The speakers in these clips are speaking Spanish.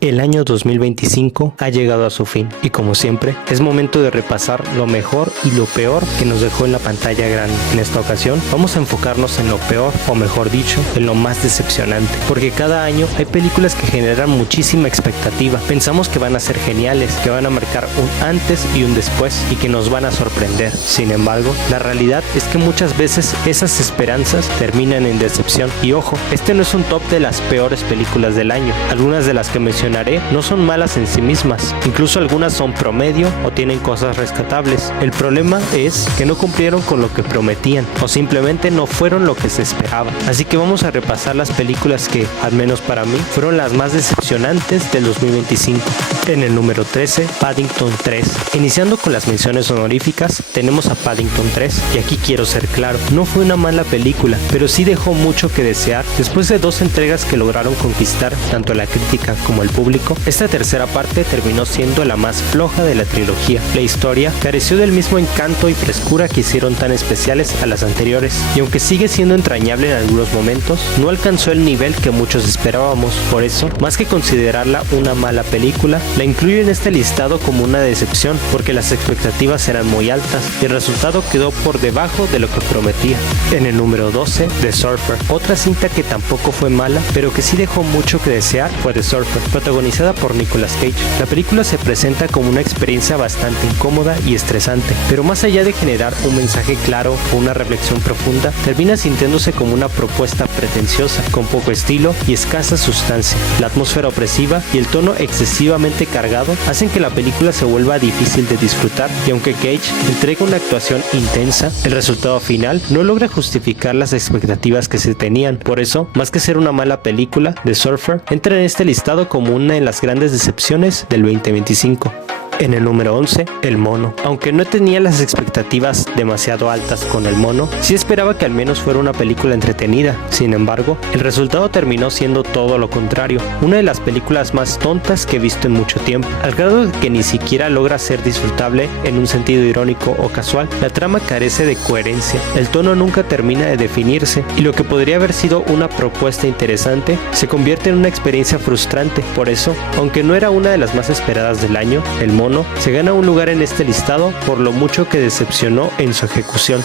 El año 2025 ha llegado a su fin y como siempre es momento de repasar lo mejor y lo peor que nos dejó en la pantalla grande. En esta ocasión vamos a enfocarnos en lo peor o mejor dicho en lo más decepcionante, porque cada año hay películas que generan muchísima expectativa. Pensamos que van a ser geniales, que van a marcar un antes y un después y que nos van a sorprender. Sin embargo, la realidad es que muchas veces esas esperanzas terminan en decepción. Y ojo, este no es un top de las peores películas del año. Algunas de las que mencionaré no son malas en sí mismas, incluso algunas son promedio o tienen cosas rescatables. El problema es que no cumplieron con lo que prometían o simplemente no fueron lo que se esperaba. Así que vamos a repasar las películas que, al menos para mí, fueron las más decepcionantes del 2025. En el número 13, Paddington 3. Iniciando con las menciones honoríficas, tenemos a Paddington 3 y aquí quiero ser claro, no fue una mala película, pero sí dejó mucho que desear. Después de dos entregas que lograron conquistar tanto la crítica como el público, esta tercera parte terminó siendo la más floja de la trilogía. La historia careció del mismo encanto y frescura que hicieron tan especiales a las anteriores, y aunque sigue siendo entrañable en algunos momentos, no alcanzó el nivel que muchos esperábamos. Por eso, más que considerarla una mala película, la incluyo en este listado como una decepción, porque las expectativas eran muy altas y el resultado quedó por debajo de lo que prometía. En el número 12, The Surfer. Otra cinta que tampoco fue mala, pero que sí dejó mucho que desear fue The Surfer, protagonizada por Nicolas Cage. La película se presenta como una experiencia bastante incómoda y estresante, pero más allá de generar un mensaje claro o una reflexión profunda, termina sintiéndose como una propuesta pretenciosa, con poco estilo y escasa sustancia. La atmósfera opresiva y el tono excesivamente cargado hacen que la película se vuelva difícil de disfrutar, y aunque Cage entrega una actuación intensa, el resultado final no logra justificar las expectativas que se tenían. Por eso, más que ser una mala película, The Surfer entra en este listado como una de las grandes decepciones del 2025. En el número 11, El Mono. Aunque no tenía las expectativas demasiado altas con El Mono, sí esperaba que al menos fuera una película entretenida. Sin embargo, el resultado terminó siendo todo lo contrario, una de las películas más tontas que he visto en mucho tiempo, al grado de que ni siquiera logra ser disfrutable en un sentido irónico o casual. La trama carece de coherencia, el tono nunca termina de definirse, y lo que podría haber sido una propuesta interesante se convierte en una experiencia frustrante. Por eso, aunque no era una de las más esperadas del año, El Mono se gana un lugar en este listado por lo mucho que decepcionó en su ejecución.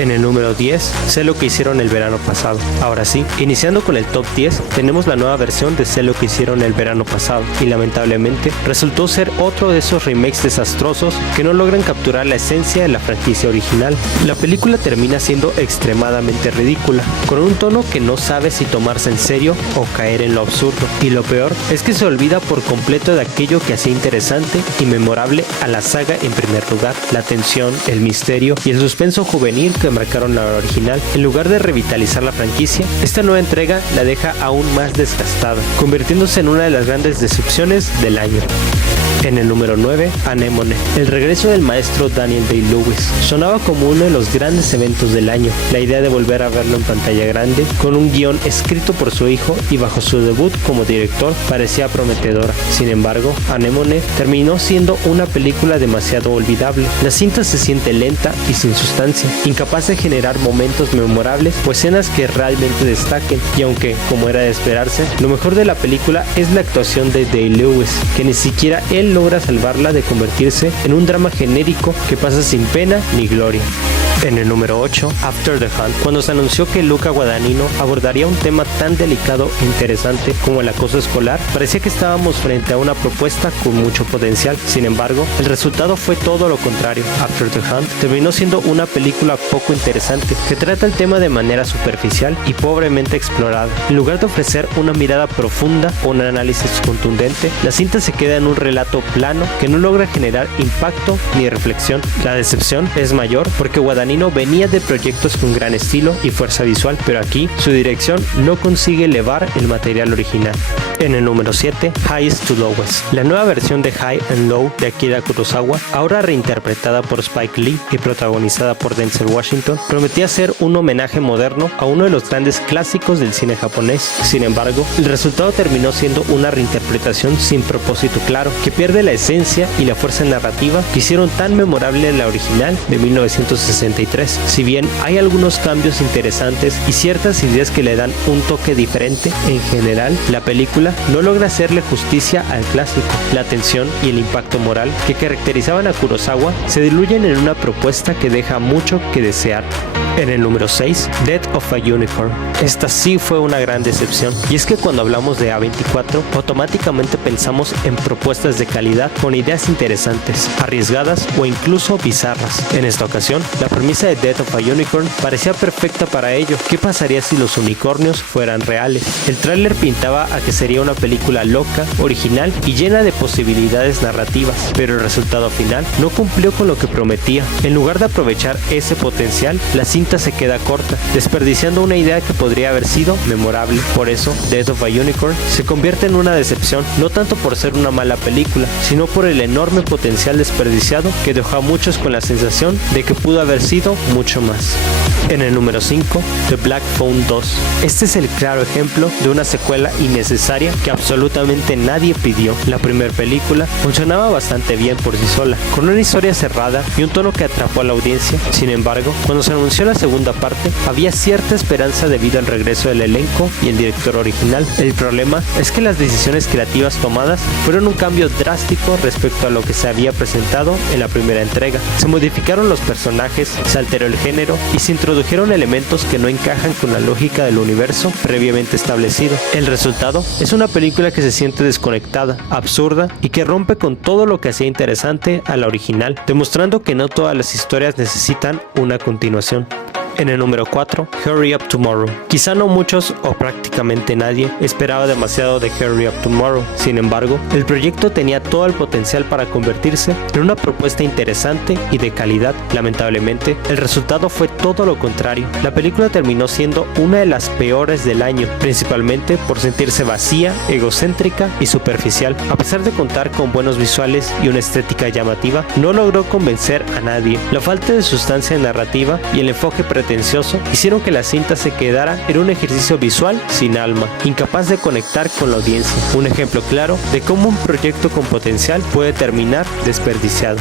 En el número 10, Sé lo que hicieron el verano pasado. Ahora sí, iniciando con el top 10, tenemos la nueva versión de Sé lo que hicieron el verano pasado, y lamentablemente resultó ser otro de esos remakes desastrosos que no logran capturar la esencia de la franquicia original. La película termina siendo extremadamente ridícula, con un tono que no sabe si tomarse en serio o caer en lo absurdo, y lo peor es que se olvida por completo de aquello que hacía interesante y memorable a la saga en primer lugar: la tensión, el misterio y el suspenso juvenil que marcaron la original. En lugar de revitalizar la franquicia, esta nueva entrega la deja aún más desgastada, convirtiéndose en una de las grandes decepciones del año. En el número 9, Anémone. El regreso del maestro Daniel Day-Lewis sonaba como uno de los grandes eventos del año. La idea de volver a verlo en pantalla grande, con un guión escrito por su hijo y bajo su debut como director, parecía prometedora. Sin embargo, Anémone terminó siendo una película demasiado olvidable. La cinta se siente lenta y sin sustancia, incapaz de generar momentos memorables o escenas que realmente destaquen, y aunque, como era de esperarse, lo mejor de la película es la actuación de Day-Lewis, que ni siquiera él logra salvarla de convertirse en un drama genérico que pasa sin pena ni gloria. En el número 8, After the Hunt. Cuando se anunció que Luca Guadagnino abordaría un tema tan delicado e interesante como el acoso escolar, parecía que estábamos frente a una propuesta con mucho potencial. Sin embargo, el resultado fue todo lo contrario. After the Hunt terminó siendo una película poco interesante, que trata el tema de manera superficial y pobremente explorada. En lugar de ofrecer una mirada profunda o un análisis contundente, la cinta se queda en un relato plano que no logra generar impacto ni reflexión. La decepción es mayor porque Guadagnino venía de proyectos con gran estilo y fuerza visual, pero aquí su dirección no consigue elevar el material original. En el número 7, Highest to Lowest. La nueva versión de High and Low de Akira Kurosawa, ahora reinterpretada por Spike Lee y protagonizada por Denzel Washington, prometía ser un homenaje moderno a uno de los grandes clásicos del cine japonés. Sin embargo, el resultado terminó siendo una reinterpretación sin propósito claro, que pierde la esencia y la fuerza narrativa que hicieron tan memorable la original de 1960. 1983. Si bien hay algunos cambios interesantes y ciertas ideas que le dan un toque diferente, en general la película no logra hacerle justicia al clásico. La tensión y el impacto moral que caracterizaban a Kurosawa se diluyen en una propuesta que deja mucho que desear. En el número 6, Death of a Unicorn. Esta sí fue una gran decepción, y es que cuando hablamos de A24, automáticamente pensamos en propuestas de calidad con ideas interesantes, arriesgadas o incluso bizarras. En esta ocasión, la premisa de Death of a Unicorn parecía perfecta para ello. ¿Qué pasaría si los unicornios fueran reales? El tráiler pintaba a que sería una película loca, original y llena de posibilidades narrativas, pero el resultado final no cumplió con lo que prometía. En lugar de aprovechar ese potencial, la cinta se queda corta, desperdiciando una idea que podría haber sido memorable. Por eso, Death of a Unicorn se convierte en una decepción, no tanto por ser una mala película, sino por el enorme potencial desperdiciado que dejó a muchos con la sensación de que pudo haber sido mucho más. En el número 5, The Black Phone 2. Este es el claro ejemplo de una secuela innecesaria que absolutamente nadie pidió. La primera película funcionaba bastante bien por sí sola, con una historia cerrada y un tono que atrapó a la audiencia. Sin embargo, cuando se anunció la segunda parte, había cierta esperanza debido al regreso del elenco y el director original. El problema es que las decisiones creativas tomadas fueron un cambio drástico respecto a lo que se había presentado en la primera entrega. Se modificaron los personajes, se alteró el género y se introdujeron elementos que no encajan con la lógica del universo previamente establecido. El resultado es una película que se siente desconectada, absurda y que rompe con todo lo que hacía interesante a la original, demostrando que no todas las historias necesitan una continuación. En el número 4, Hurry Up Tomorrow. Quizá no muchos o prácticamente nadie esperaba demasiado de Hurry Up Tomorrow. Sin embargo, el proyecto tenía todo el potencial para convertirse en una propuesta interesante y de calidad. Lamentablemente, el resultado fue todo lo contrario. La película terminó siendo una de las peores del año, principalmente por sentirse vacía, egocéntrica y superficial. A pesar de contar con buenos visuales y una estética llamativa, no logró convencer a nadie. La falta de sustancia narrativa y el enfoque pretencioso hicieron que la cinta se quedara en un ejercicio visual sin alma, incapaz de conectar con la audiencia. Un ejemplo claro de cómo un proyecto con potencial puede terminar desperdiciado.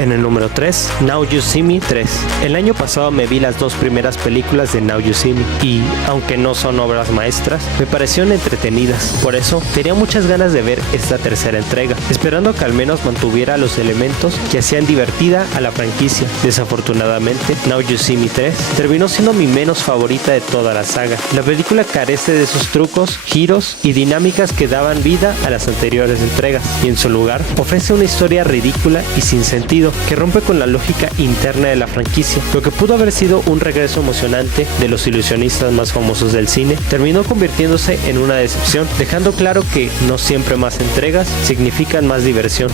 En el número 3, Now You See Me 3. El año pasado me vi las dos primeras películas de Now You See Me y, aunque no son obras maestras, me parecieron entretenidas. Por eso, tenía muchas ganas de ver esta tercera entrega, esperando que al menos mantuviera los elementos que hacían divertida a la franquicia. Desafortunadamente, Now You See Me 3 terminó siendo mi menos favorita de toda la saga. La película carece de esos trucos, giros y dinámicas que daban vida a las anteriores entregas, y en su lugar ofrece una historia ridícula y sin sentido que rompe con la lógica interna de la franquicia. Lo que pudo haber sido un regreso emocionante de los ilusionistas más famosos del cine terminó convirtiéndose en una decepción, dejando claro que no siempre más entregas significan más diversión.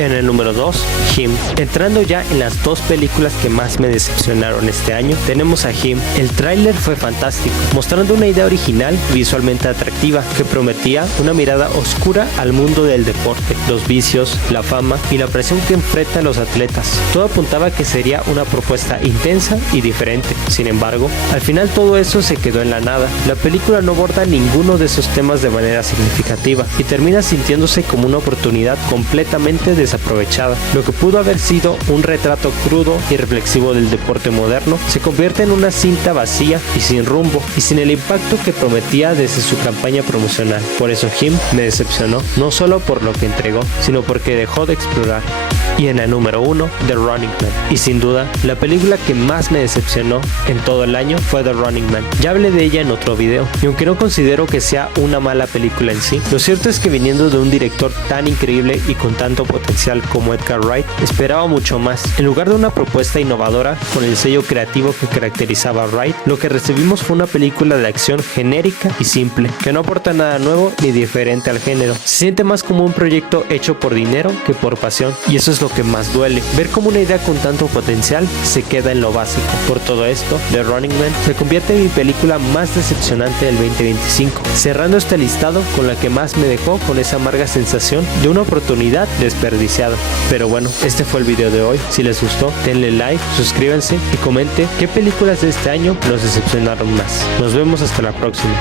En el número 2, Him. Entrando ya en las dos películas que más me decepcionaron este año, tenemos a Him. El tráiler fue fantástico, mostrando una idea original y visualmente atractiva que prometía una mirada oscura al mundo del deporte, los vicios, la fama y la presión que enfrentan los atletas. Todo apuntaba a que sería una propuesta intensa y diferente. Sin embargo, al final todo eso se quedó en la nada. La película no aborda ninguno de esos temas de manera significativa y termina sintiéndose como una oportunidad completamente desaprovechada. Lo que pudo haber sido un retrato crudo y reflexivo del deporte moderno se convierte en una cinta vacía y sin rumbo y sin el impacto que prometía desde su campaña promocional. Por eso Him me decepcionó, no solo por lo que entregó, sino porque dejó de explorar. Y en el número 1, The Running Man. Y sin duda, la película que más me decepcionó en todo el año fue The Running Man. Ya hablé de ella en otro video, y aunque no considero que sea una mala película en sí, lo cierto es que viniendo de un director tan increíble y con tanto potencial como Edgar Wright, esperaba mucho más. En lugar de una propuesta innovadora con el sello creativo que caracterizaba a Wright, lo que recibimos fue una película de acción genérica y simple, que no aporta nada nuevo ni diferente al género. Se siente más como un proyecto hecho por dinero que por pasión, y eso es lo que más duele, ver cómo una idea con tanto potencial se queda en lo básico. Por todo esto, The Running Man se convierte en mi película más decepcionante del 2025, cerrando este listado con la que más me dejó con esa amarga sensación de una oportunidad desperdiciada. Pero bueno, este fue el video de hoy. Si les gustó, denle like, suscríbanse y comente qué películas de este año los decepcionaron más. Nos vemos hasta la próxima.